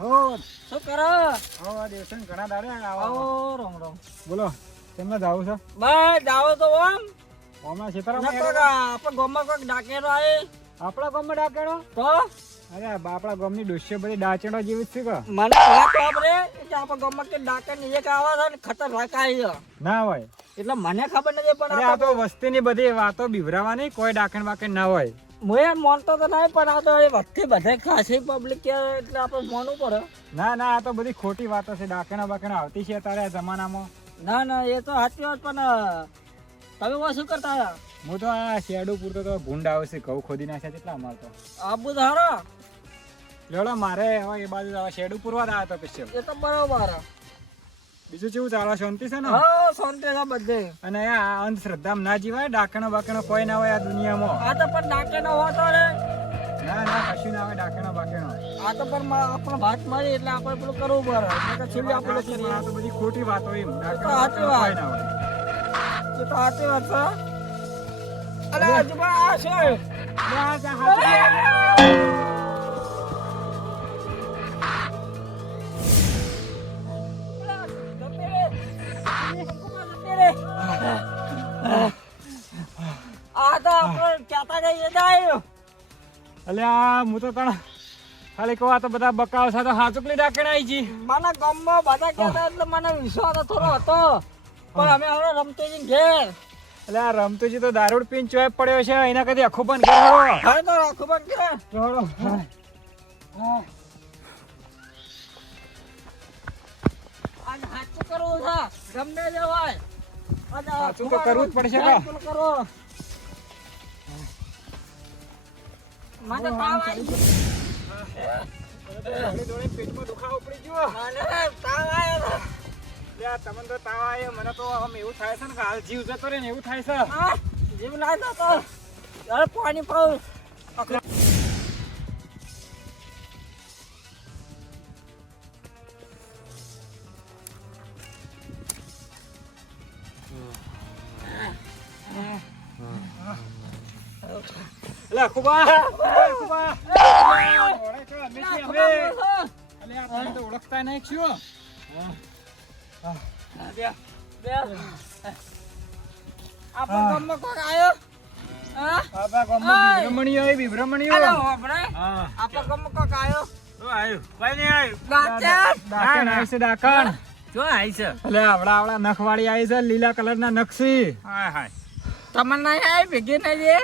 હો શું કરો? હો દેવસન ઘણા દાડે આવો આવો રામ રામ. બોલો કેમને જાવું છે બસ જાઓ તો આમ હમણાં સીતારામ આપણા ગામમાં કોઈક ડાકેરો આવે આપણા ગામમાં ડાકેડો તો અરે આપણા ગામની ડોસીઓ બધી ડાચેડો જેવી જ છે કે મને વાત ખબર કે આપણા ગામમાં કે ડાકે ને એક આવે છે ને ખતરનાક આવી છે. ના હોય એટલે મને ખબર નથી પણ અરે આ તો વસ્તીની બધી વાતો બિભરાવાની કોઈ ડાકણ બાકણ ના હોય હું એમ માનતો તો નહીં પણ આ તો એ વખતે બધા ખાસી પબ્લિક કે એટલે આપણે માનવું પડે. ના ના આ તો બધી ખોટી વાતો છે ડાકણા બાકણા આવતી છે અત્યારે આ જમાનામાં ના ના એ તો સાચી વાત પણ તમે શું કરતા હતા? હું તો આ શેડો પૂરતો તો ભૂંડ આવે છે ઘઉં ખોદી નાખ્યા કેટલા અમાર તો આબુ ધારો લેવડો મારે હવે એ બાજુ શેડો પૂરવા જ આવ્યો તો પછી એ તો બરોબર. બીજું કેવું ચાલે શાંતિ છે ને હા શાંતિ છે બધે. અને આ અંધશ્રદ્ધામાં ના જીવાય ડાકણો બાકણો કોઈ ના હોય આ દુનિયામાં આ તો પણ ડાકે ન હોતો રે. ના ના કશું ના હોય ડાકણો બાકણો આ તો પણ આપણો ભાત મારી એટલે આપણે પેલું કરવું પડે. નહીંતર છેલ્લે આપણે કરીએ. આ તો બધી ખોટી વાતો એમ ડાકણો તો સાચી બાકણો વાત. કોઈ ના હોય એ તો સાચી વાત છે. અરે આજુબા આ શું? આ જા હાથ આ તો આપણે કહેતા જઈએ જાય. અલ્યા હું તો તણ ખાલી કહું આ તો બધા બકાવ સાથે હાચુકલી ડાકણ આવી જી મને ગામમાં બધા કહેતા એટલે મને વિશ્વાસ તો થોડો હતો પણ અમે હવે રમતો જઈને ઘેર એટલે આ રમતુજી તો દારૂડ પીન ચોય પડ્યો છે એના કદી આખું બંધ કરો હવે તો રાખો પણ કે જોડો આજ હાચું કરવું છે ગમે જવાય. હાચું તો કરવું જ પડશે કા. કરો મને તાવ આવી ગયો. પેટમાં દુખાવો પડી ગયો મને તાવ આવ્યો. લ્યા તમને તો તાવ આવ્યો મને તો આમ એવું થાય છે ને કે હાલ જીવ જતો રહે ને એવું થાય છે આ જીવ ના જતો. અરે પાણી પાઉં. લે ખુબા ખુબા ઓળે છો અમે છીએ અમે અલે આ તમે તો ઓળખતા નહીં છો આપણા ગામમાં કોક આયો? હા? આપણા ગામમાં વિભ્રમણીઓ આવી વિભ્રમણીઓ અરે હોભળે. હા આપણા ગામમાં કોક આયો? શું આવ્યું કોઈ નહીં આવ્યું ડાચર. ડાકણ આવી છે ડાકણ જો આઈ છે. અલે આવડા નખવાળી આવી છે લીલા કલરના નક્ષી હાય હાય તમને નહીં આઈ ભેગી નહીં જે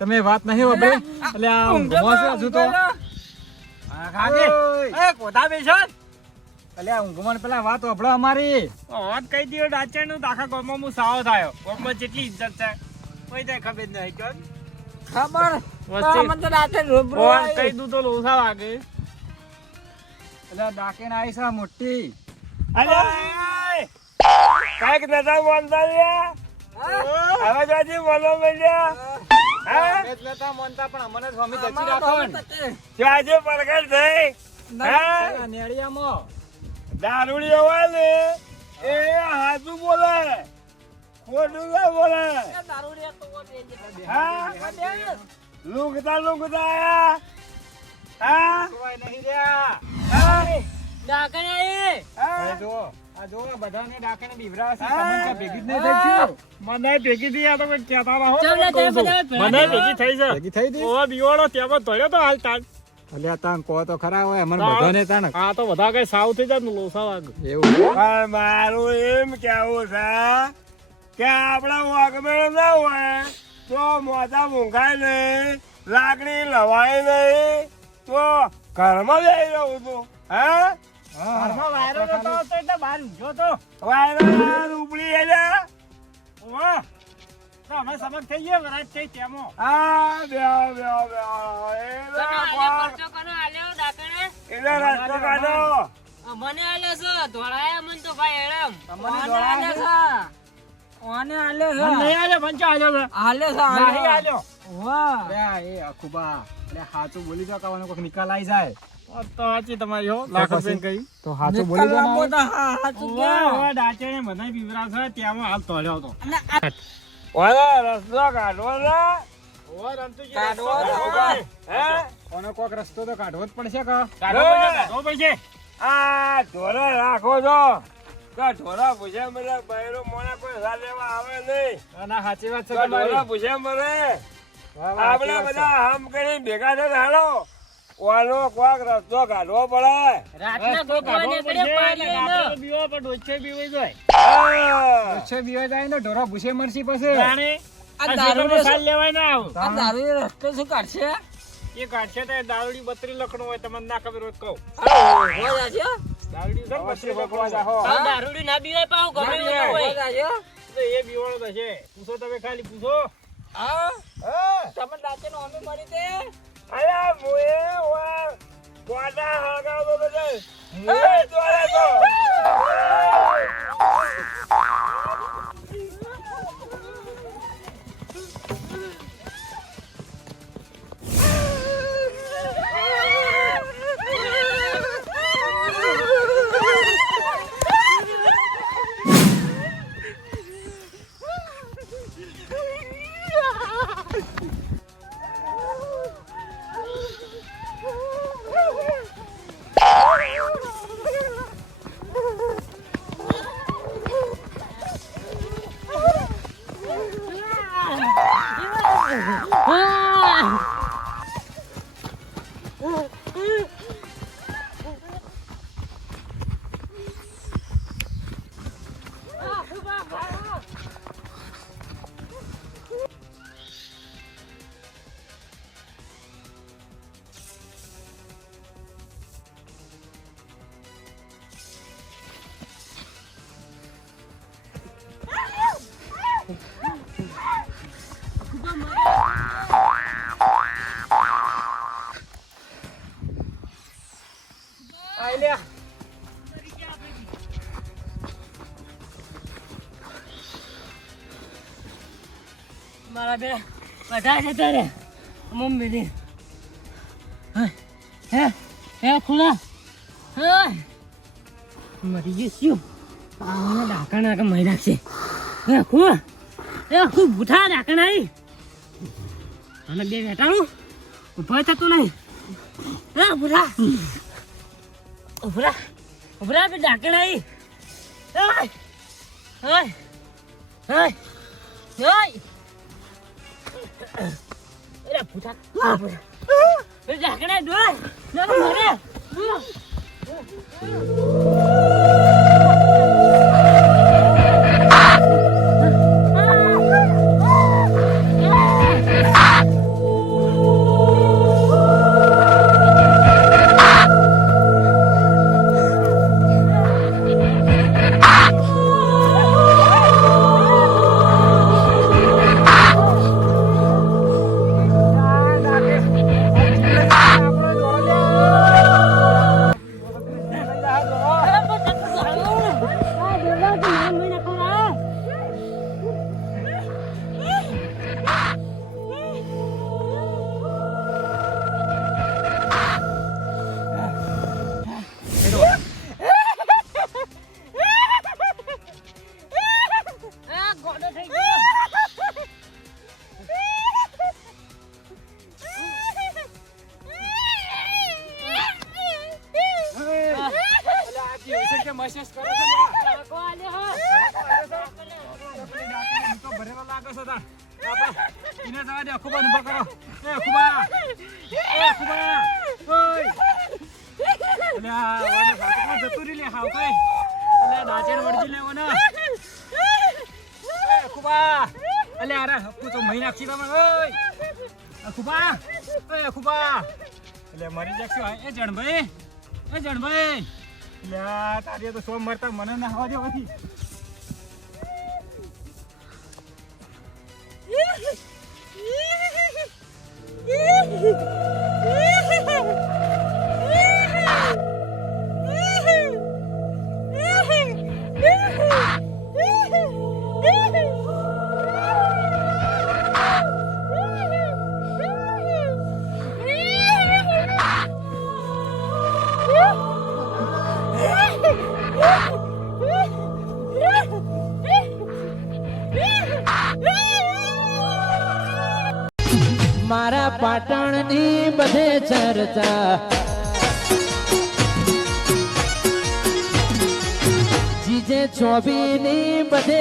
તમે વાત નહીં હોબે એટલે આ ઊંઘમાં છે હજુ તો ખાગે એ કોઠા બેસો. એટલે આ ઊંઘમાં પેલા વાત હોબળો અમારી વાત કહી દીધો ડાચર નું આખા ગામમાં હું સાવો થયો ગામમાં જેટલી ઇજ્જત છે કોઈ તને ખબર નહીં કેમ ખબર વચ્ચે. તો મને તો રાતે રૂબરૂ ફોન આઈ. કહી દઉં તો લોસા વાગે એટલે ડાકણ આવી છે મોટી અરે કાંઈક નતા બોલતા લ્યા હા? હવે જોજી બોલો મળ્યા હા અમે જ નતા માનતા પણ અમને સ્વામી જચી અમારા રાખો ને. ગામમાં તો જો આજે પ્રગટ થઈ હા પેલા નેળિયામાં દારૂડી હોય ને એ હાથું બોલે ખોટું ના બોલે તે દારૂડિયા તો ઓર દે છે. હા લુગતા આયા હા કોઈ નહીં રહ્યા હા ડાકણ આઈ. હવે જુઓ, આ જુઓ બધાને ડાકણે બિવરાવે છે. તમને કાંઈ ભેગી જ નહીં થઈ થયું. મને ભેગી થઈ આ તો કોઈ કહેતા ના હો ચાલ, ચાલ, બધા ભેગા મને ભેગી થઈ છે ભેગી થઈ હતી? ઓ દિવાળો તેમાં ધોયો તો હાલ તાર અલ્યા તાન કહો તો ખરા હોય અમને બધાને તાન હા તો બધા કઈ સાવ થઈ જાય ને લોસા વાગ એવું પણ મારું એમ કેવું છે કે આપડા વાગમેળ ના હોય તો મોઢા મૂંઘાય નહીં લાકડી લવાય નહીં તો ઘરમાં જઈ રહું છું હા ઘરમાં વાયરો નતો આવતો એટલે બહાર ઊંઘ્યો તો વાયરો ઉપડી ગયા ઓવા તો અમે સમજ થઈ ગયા વરાજ થઈ તેમાં હા બેહો પરચો કોનો આલ્યો ડાકણે? એટલે રસ્તો કાઢો મને આલ્યો છે ધોળાયા મન તો ભાઈ એડમ. તમને ઓને ધોળાયા આલ્યો છે. ઓને આલ્યો છે. નહીં આલ્યો પંચો આલ્યો છે આલ્યો છે, નહીં આલ્યો. આલ્યો વાહ. અલ્યા એ અખુબા એટલે સાચું બોલી દો કાવાનો કોઈક નિકાલ આવી જાય તો સાચી તમારી હો લાખ રૂપિયા કહી તો સાચું બોલી દો નિકાલમાં ને. તો હા, સાચું કહો. ડાચે બધા બીવરા છે ત્યાં હાલ તોડ્યો હતો અને આ ઓલા રસ્તો કાઢવો ને ઓય રમતુજી, કાઢવો રસ્તો તો. કાઢો. હે કોનો કોક રસ્તો તો કાઢવો જ પડશે કે કાઢવો પડશે. આ ઢોરા રાખો છો તો ઢોરા પૂછે મને બૈરો મોણા કોઈ સાથ લેવા આવે નહીં. ના સાચી વાત છે તો ઢોરા તમારી. પૂછે મને વાહ, વાહ, આપણે સાચી વાત છે. બધા આમ કરી ભેગા થઈને હાલો ઓનો કોક રસ્તો કાઢવો પડે. રાતના રસ્તો ગોતવા કાઢવો નીકળ્યો પડશે, પાડીએ એટલે રાત્રે ને. તો બીવો પણ ડોચે બીવાઈ જાય. હા. ઓછે બીવાઈ જાય ને ઢોરા ભૂસે મરસી પછી. આ આ દારૂ ખેતરમાં સાલ લેવાય ના આવ. આ દારૂ રસ્તો શું કાઢશે? એ કાઢશે તો એ દારૂડી 32 લખણું હોય તમને ના ખબર હોય તો કહું. હો જાશે? દારૂડી છે ને 32 લખણું જાહો. આ દારૂડી ના પીવાય પાછું ગમે ના એવું પીવાય. હો જાશે? તો એ બીવાણો તો છે. પૂછો તમે ખાલી પૂછો. હા? હા. તમે દાંતેનો અમે મળી તે? અલ્યા મુએ ઓય કોટા હળગાવતો તો છે. મુએ દોડે તો. આઈ લે. મારા બે બધા છે તારે મમ્મી ની હે હે ખુલા હે મરી જઈશું આ ડાકા નાકા મરી નાખશે હે ખુલા એ ખૂબ બુઠા ડાકા નાઈ અને બે બેટાનું ઉભા થતું નહીં હે બુઠા ઉભરા ઉભરા બે ડાકા નાઈ હે હે હે હે અરે પૂછા એ ઢાકણા દો ના મરે મહેસૂસ કરો છો તો ભરેલો લાગે છે તાર આપણે એને જવા દે ખુબા ઉભા કરો એ ખુબા ઓય અલ્યા ઓને સાતમાં જતું રી લે હાવ કઈ અલ્યા દાચેડ વળજી લેવો ને એ ખુબા અલ્યા અરે હપ્પુ તો મહી નાખી તમે ઓય ખુબા એ ખુબા અલ્યા મરી જશું એ જણભાઈ અલ્યા તારી તો સો મરતા મને ના હવા દેવાથી મારા પાટણની બધે ચર્ચા જીજે ચોબીની બધે